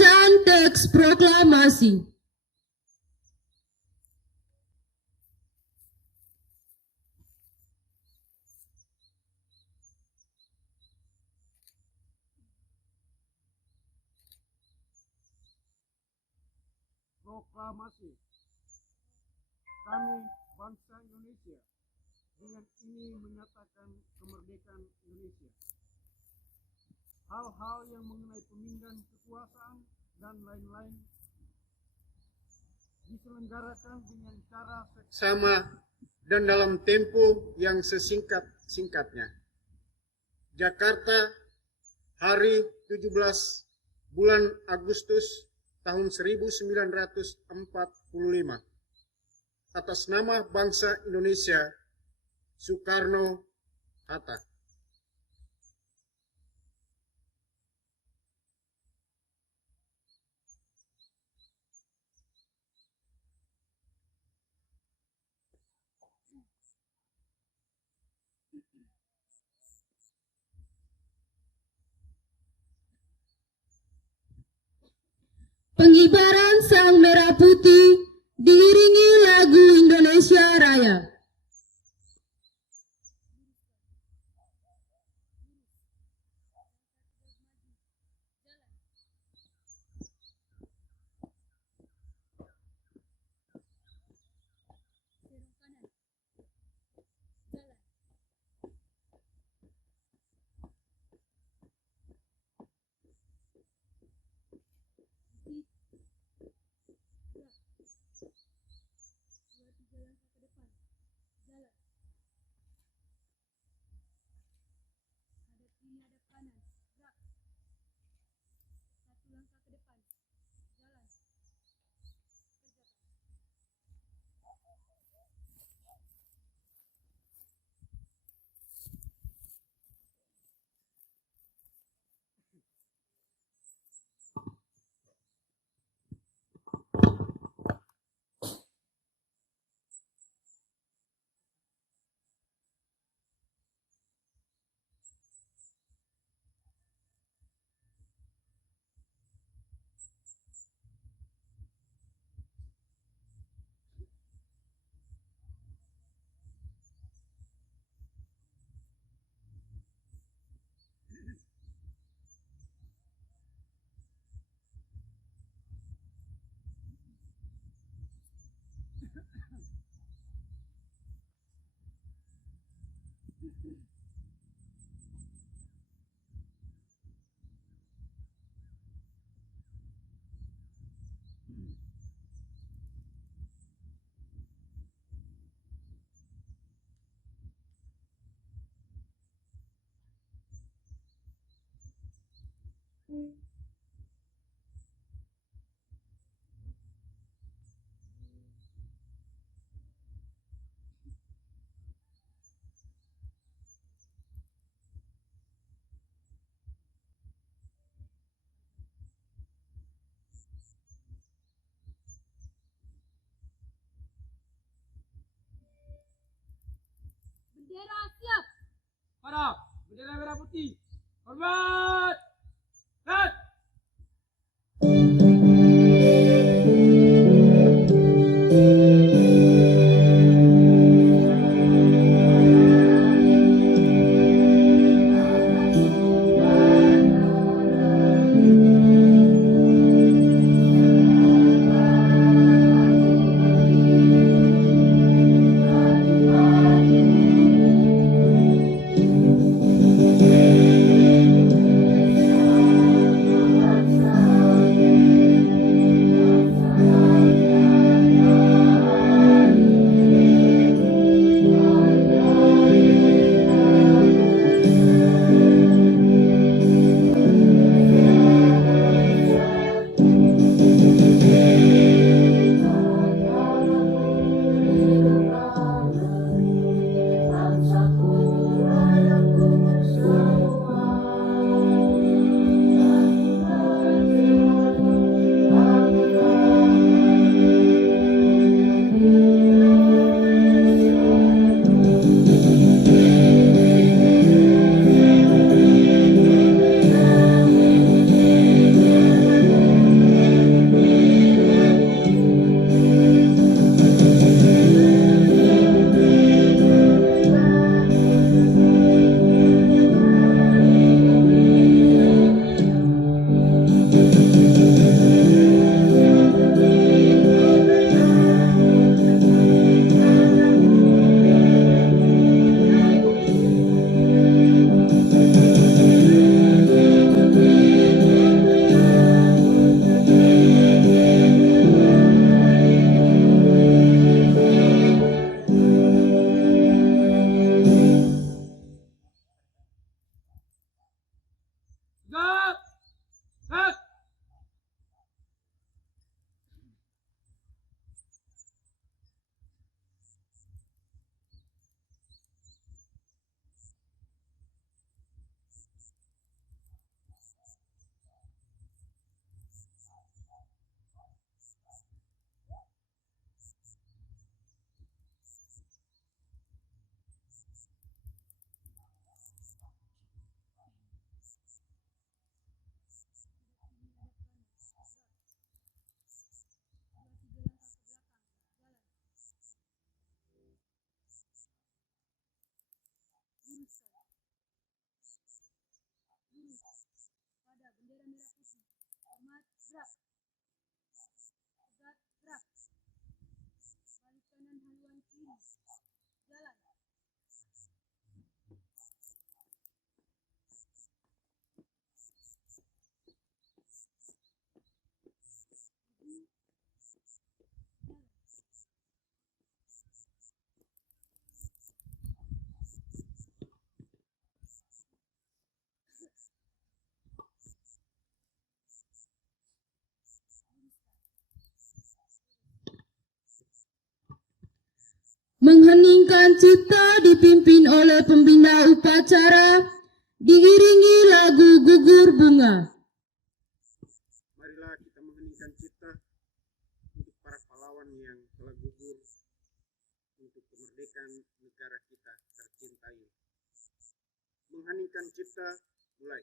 Pembacaan teks proklamasi. Proklamasi. Kami, bangsa Indonesia, dengan ini menyatakan kemerdekaan Indonesia. Hal-hal yang mengenai pemindahan kekuasaan dan lain-lain diselenggarakan dengan cara seksama dan dalam tempo yang sesingkat-singkatnya. Jakarta, hari 17 bulan Agustus tahun 1945. Atas nama bangsa Indonesia, Soekarno-Hatta. Pengibaran Sang Merah Putih diiringi lagu Indonesia Raya. Bendera siap. Para bendera merah putih. Hormat. Dan gerak. Tegak, gerak. Balik kanan haluan kiri. Jalan. Mengheningkan cipta dipimpin oleh pembina upacara, diiringi lagu gugur bunga. Marilah kita mengheningkan cipta untuk para pahlawan yang telah gugur untuk kemerdekaan negara kita tercintai. Mengheningkan cipta, mulai.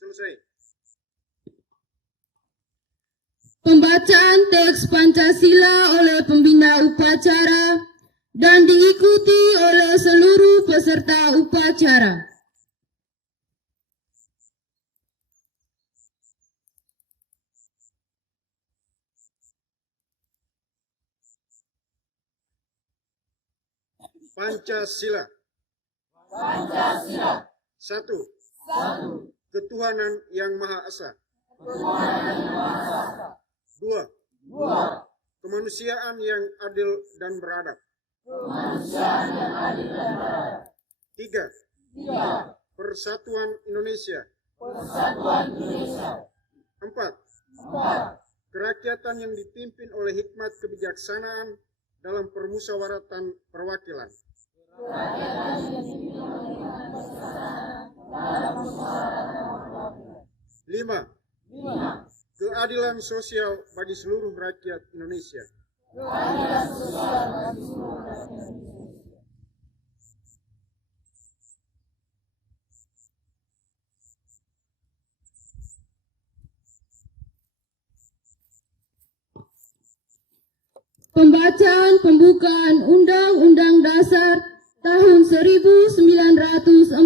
Selesai. Pembacaan teks Pancasila oleh pembina upacara dan diikuti oleh seluruh peserta upacara. Pancasila. Satu. Ketuhanan yang Maha Esa. Dua. Kemanusiaan yang adil dan beradab. Tiga. Persatuan Indonesia. Empat. Kerakyatan yang dipimpin oleh hikmat kebijaksanaan dalam permusyawaratan perwakilan. Lima. Keadilan sosial bagi seluruh rakyat Indonesia. Pembacaan pembukaan Undang-Undang Dasar tahun 1945.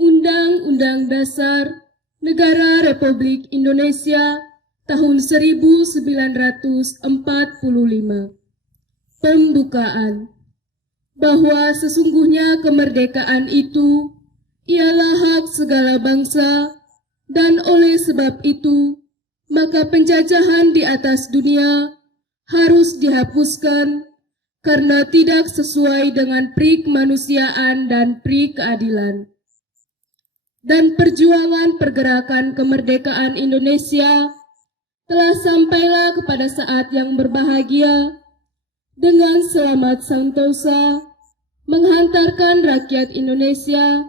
Undang-Undang Dasar Negara Republik Indonesia tahun 1945. Pembukaan. Bahwa sesungguhnya kemerdekaan itu ialah hak segala bangsa, dan oleh sebab itu, maka penjajahan di atas dunia harus dihapuskan karena tidak sesuai dengan pri kemanusiaan dan pri keadilan. Dan perjuangan pergerakan kemerdekaan Indonesia telah sampailah kepada saat yang berbahagia, dengan selamat sentosa menghantarkan rakyat Indonesia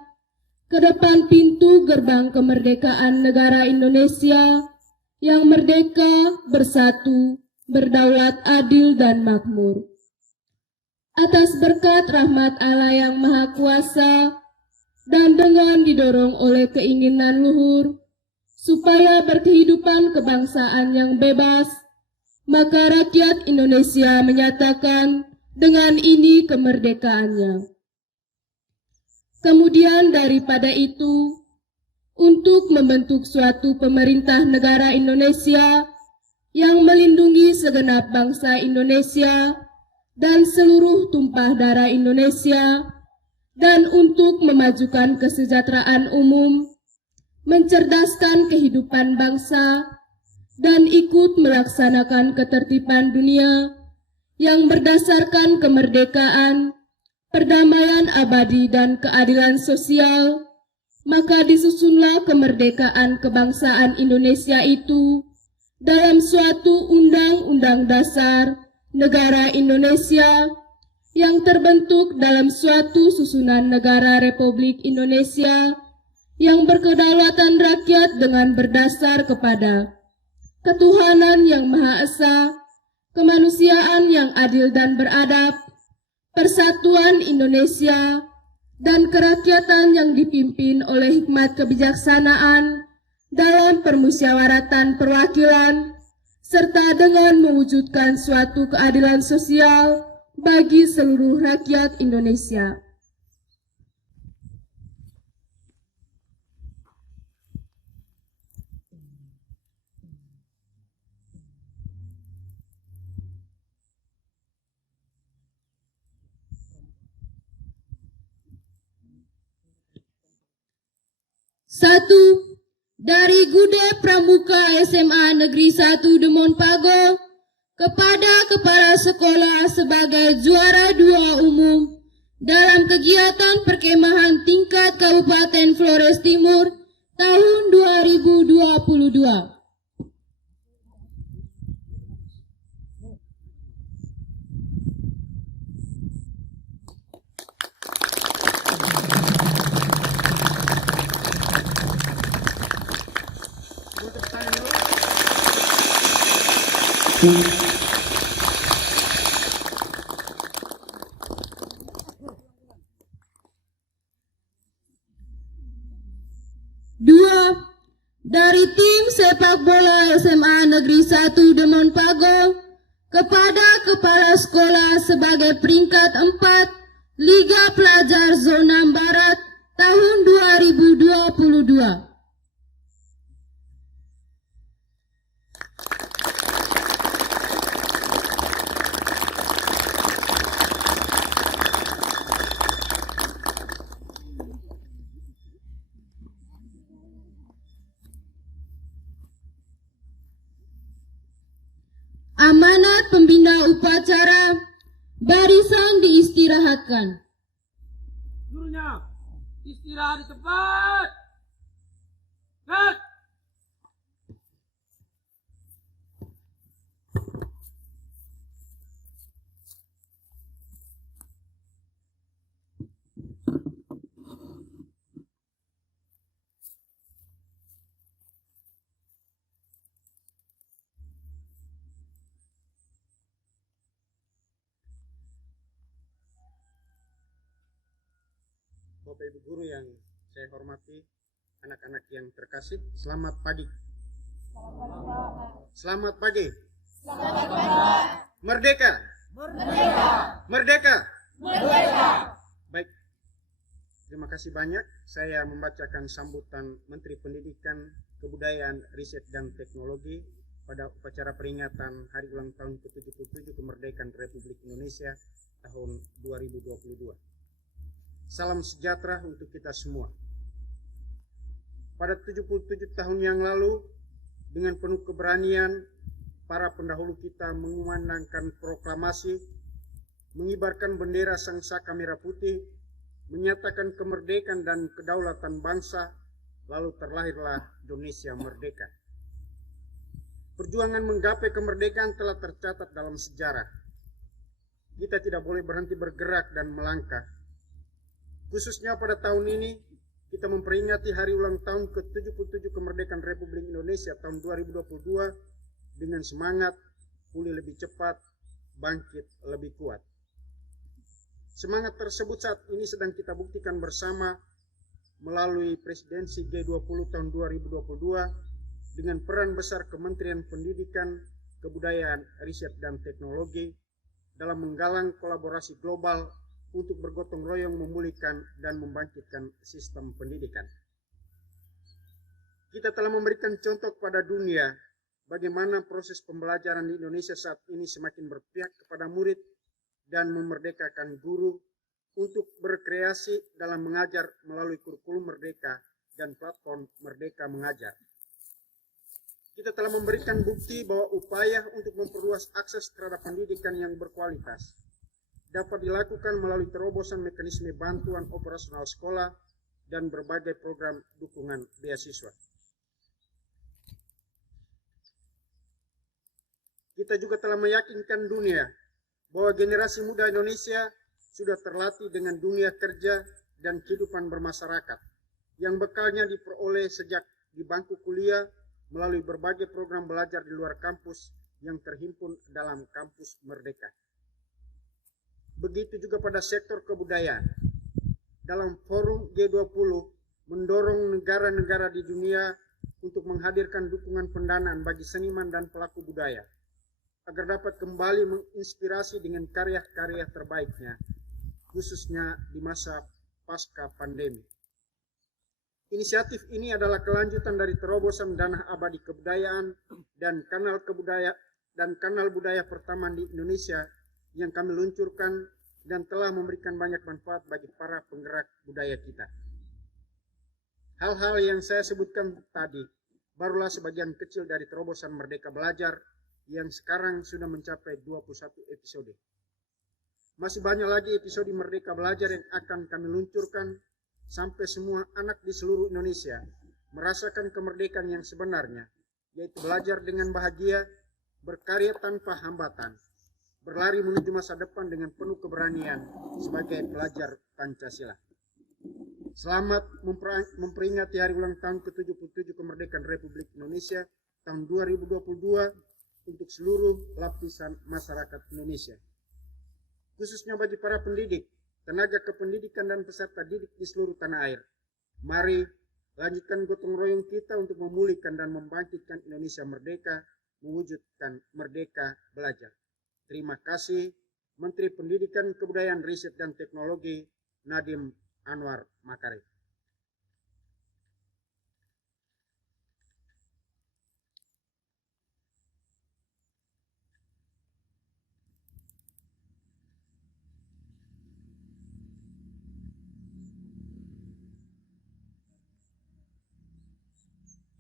ke depan pintu gerbang kemerdekaan negara Indonesia yang merdeka, bersatu, berdaulat, adil, dan makmur. Atas berkat rahmat Allah yang Maha Kuasa dan dengan didorong oleh keinginan luhur supaya berkehidupan kebangsaan yang bebas, maka rakyat Indonesia menyatakan dengan ini kemerdekaannya. Kemudian daripada itu, untuk membentuk suatu pemerintah negara Indonesia yang melindungi segenap bangsa Indonesia dan seluruh tumpah darah Indonesia, dan untuk memajukan kesejahteraan umum, mencerdaskan kehidupan bangsa, dan ikut melaksanakan ketertiban dunia yang berdasarkan kemerdekaan, perdamaian abadi, dan keadilan sosial, maka disusunlah kemerdekaan kebangsaan Indonesia itu dalam suatu Undang-Undang Dasar Negara Indonesia yang terbentuk dalam suatu susunan negara Republik Indonesia yang berkedaulatan rakyat dengan berdasar kepada ketuhanan yang Maha Esa, kemanusiaan yang adil dan beradab, persatuan Indonesia, dan kerakyatan yang dipimpin oleh hikmat kebijaksanaan dalam permusyawaratan perwakilan, serta dengan mewujudkan suatu keadilan sosial bagi seluruh rakyat Indonesia. Satu, dari Gude Pramuka SMA Negeri 1 Demon Pago kepada Kepala Sekolah sebagai juara 2 umum dalam kegiatan perkemahan tingkat Kabupaten Flores Timur tahun 2022. Dua, dari tim sepak bola SMA Negeri 1 Demon Pago kepada Kepala Sekolah sebagai peringkat 4 Liga Pelajar Zona Barat tahun 2022. Amanat pembina upacara, barisan diistirahatkan. Gurunya, istirahat di tempat. Cut. Bapak Ibu Guru yang saya hormati, anak-anak yang terkasih, selamat pagi. Selamat pagi. Selamat pagi. Merdeka. Merdeka. Merdeka. Merdeka. Baik, terima kasih banyak. Saya membacakan sambutan Menteri Pendidikan, Kebudayaan, Riset, dan Teknologi pada upacara peringatan Hari Ulang Tahun ke-77 Kemerdekaan Republik Indonesia tahun 2022. Salam sejahtera untuk kita semua. Pada 77 tahun yang lalu, dengan penuh keberanian, para pendahulu kita mengumandangkan proklamasi, mengibarkan bendera sangsaka merah putih, menyatakan kemerdekaan dan kedaulatan bangsa, lalu terlahirlah Indonesia merdeka. Perjuangan menggapai kemerdekaan telah tercatat dalam sejarah. kita tidak boleh berhenti bergerak dan melangkah. Khususnya pada tahun ini, kita memperingati hari ulang tahun ke-77 kemerdekaan Republik Indonesia tahun 2022 dengan semangat pulih lebih cepat, bangkit lebih kuat. Semangat tersebut saat ini sedang kita buktikan bersama melalui presidensi G20 tahun 2022 dengan peran besar Kementerian Pendidikan, Kebudayaan, Riset, dan Teknologi dalam menggalang kolaborasi global untuk bergotong royong memulihkan dan membangkitkan sistem pendidikan. Kita telah memberikan contoh kepada dunia bagaimana proses pembelajaran di Indonesia saat ini semakin berpihak kepada murid dan memerdekakan guru untuk berkreasi dalam mengajar melalui kurikulum Merdeka dan platform Merdeka Mengajar. Kita telah memberikan bukti bahwa upaya untuk memperluas akses terhadap pendidikan yang berkualitas dapat dilakukan melalui terobosan mekanisme bantuan operasional sekolah dan berbagai program dukungan beasiswa. Kita juga telah meyakinkan dunia bahwa generasi muda Indonesia sudah terlatih dengan dunia kerja dan kehidupan bermasyarakat yang bekalnya diperoleh sejak di bangku kuliah melalui berbagai program belajar di luar kampus yang terhimpun dalam kampus Merdeka. Begitu juga pada sektor kebudayaan. Dalam forum G20 mendorong negara-negara di dunia untuk menghadirkan dukungan pendanaan bagi seniman dan pelaku budaya agar dapat kembali menginspirasi dengan karya-karya terbaiknya, khususnya di masa pasca pandemi. Inisiatif ini adalah kelanjutan dari terobosan dana abadi kebudayaan dan kanal budaya pertama di Indonesia yang kami luncurkan dan telah memberikan banyak manfaat bagi para penggerak budaya kita. Hal-hal yang saya sebutkan tadi barulah sebagian kecil dari terobosan Merdeka Belajar yang sekarang sudah mencapai 21 episode. Masih banyak lagi episode Merdeka Belajar yang akan kami luncurkan sampai semua anak di seluruh Indonesia merasakan kemerdekaan yang sebenarnya, yaitu belajar dengan bahagia, berkarya tanpa hambatan, berlari menuju masa depan dengan penuh keberanian sebagai pelajar Pancasila. Selamat memperingati hari ulang tahun ke-77 kemerdekaan Republik Indonesia tahun 2022 untuk seluruh lapisan masyarakat Indonesia. Khususnya bagi para pendidik, tenaga kependidikan dan peserta didik di seluruh tanah air. Mari lanjutkan gotong royong kita untuk memulihkan dan membangkitkan Indonesia merdeka, mewujudkan Merdeka Belajar. Terima kasih, Menteri Pendidikan, Kebudayaan, Riset, dan Teknologi, Nadiem Anwar Makarim.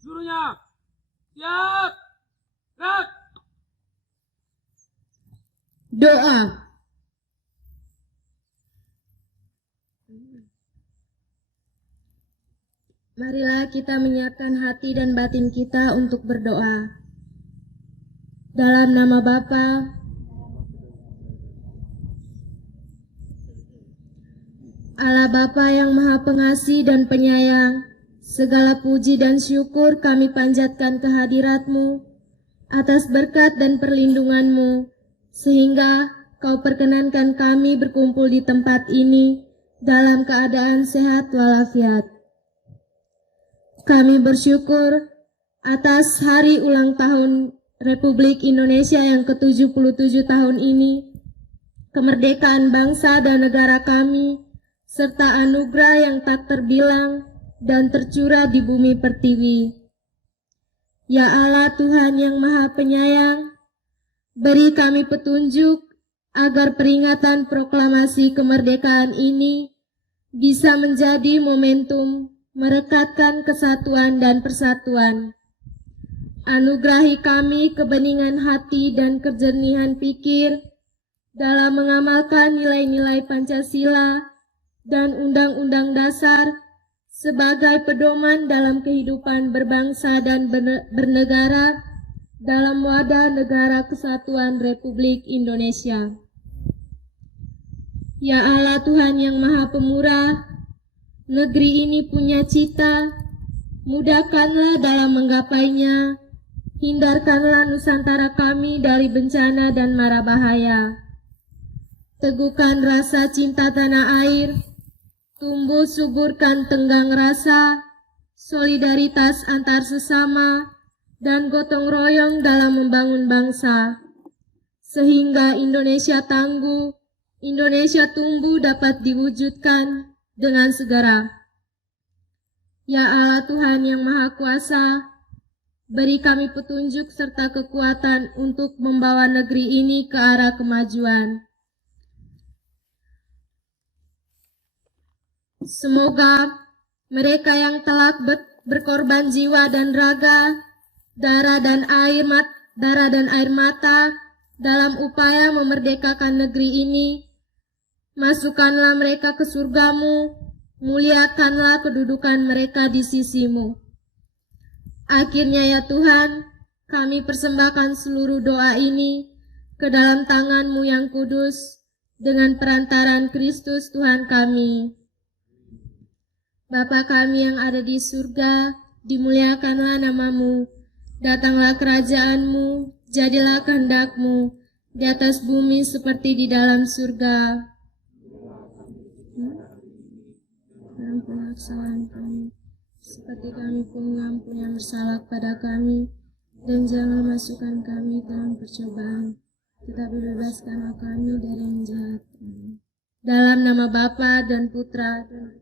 Seluruhnya siap, gerak. Doa. Marilah kita menyiapkan hati dan batin kita untuk berdoa. Dalam nama Bapa, Allah Bapa yang Maha Pengasih dan Penyayang, segala puji dan syukur kami panjatkan kehadirat-Mu atas berkat dan perlindungan-Mu, sehingga Kau perkenankan kami berkumpul di tempat ini dalam keadaan sehat walafiat. Kami bersyukur atas hari ulang tahun Republik Indonesia yang ke-77 tahun ini, kemerdekaan bangsa dan negara kami, serta anugerah yang tak terbilang dan tercurah di bumi pertiwi. Ya Allah Tuhan yang Maha Penyayang, beri kami petunjuk agar peringatan proklamasi kemerdekaan ini bisa menjadi momentum merekatkan kesatuan dan persatuan. Anugerahi kami kebeningan hati dan kejernihan pikir dalam mengamalkan nilai-nilai Pancasila dan Undang-Undang Dasar sebagai pedoman dalam kehidupan berbangsa dan bernegara dalam wadah negara kesatuan Republik Indonesia. Ya Allah Tuhan yang Maha Pemurah, negeri ini punya cita, mudahkanlah dalam menggapainya, hindarkanlah Nusantara kami dari bencana dan mara bahaya. Teguhkan rasa cinta tanah air, tumbuh suburkan tenggang rasa, solidaritas antar sesama, dan gotong royong dalam membangun bangsa. Sehingga Indonesia tangguh, Indonesia tumbuh dapat diwujudkan dengan segera. Ya Allah Tuhan yang Maha Kuasa, beri kami petunjuk serta kekuatan untuk membawa negeri ini ke arah kemajuan. Semoga mereka yang telah berkorban jiwa dan raga, darah dan air mata dalam upaya memerdekakan negeri ini, masukkanlah mereka ke surgamu, muliakanlah kedudukan mereka di sisimu. Akhirnya ya Tuhan, kami persembahkan seluruh doa ini ke dalam tangan-Mu yang kudus dengan perantaran Kristus Tuhan kami. Bapa kami yang ada di surga, dimuliakanlah nama-Mu, datanglah kerajaan-Mu, jadilah kehendak-Mu, di atas bumi seperti di dalam surga. Ampunilah kesalahan kami, seperti kami pun mengampuni yang bersalah kepada kami, dan jangan masukkan kami dalam percobaan, tetapi bebaskanlah kami dari yang jahat. Dalam nama Bapa dan Putra dan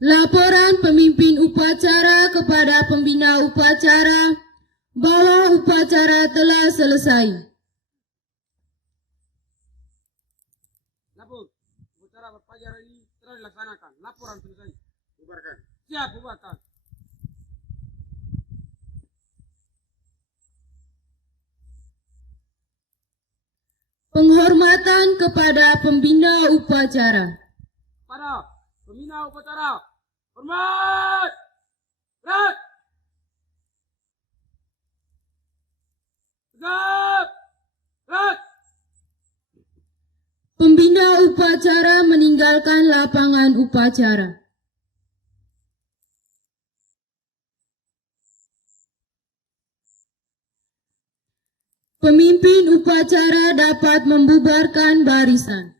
Laporan pemimpin upacara kepada pembina upacara bahwa upacara telah selesai. Lapor, upacara berfajar ini telah dilaksanakan. Laporan selesai. Bubarkan. Siap, bubarkan. Penghormatan kepada pembina upacara. Pada pembina upacara, hormat! Gerak! Tegap! Gerak! Pembina upacara meninggalkan lapangan upacara. Pemimpin upacara dapat membubarkan barisan.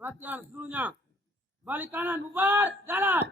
Perhatian seluruhnya. Balik kanan, bubar, jalan!